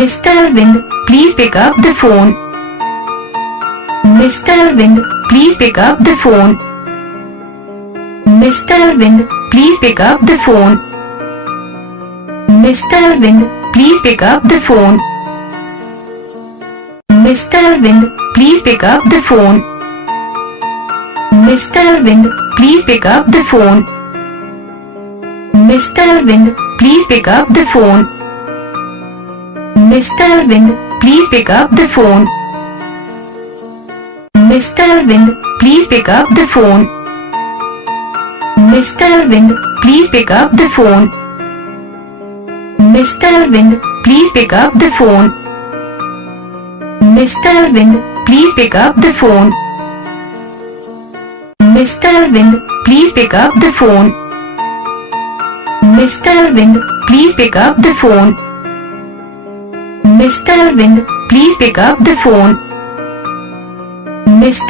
Mr. Arvind, please pick up the phone. Mr. Arvind, please pick up the phone. Mr. Arvind, please pick up the phone. Mr. Arvind, please pick up the phone. Mr. Arvind, please pick up the phone. Mr. Arvind, please pick up the phone. Mr. Arvind, please pick up the phone. Mr. Arvind, please pick up the phone. Mr. Arvind, please pick up the phone. Mr. Arvind, please pick up the phone. Mr. Arvind, please pick up the phone. Mr. Arvind, please pick up the phone. Mr. Arvind, please pick up the phone. Mr. Arvind, please pick up the phone. Mr. Arvind, please pick up the phone. Mr.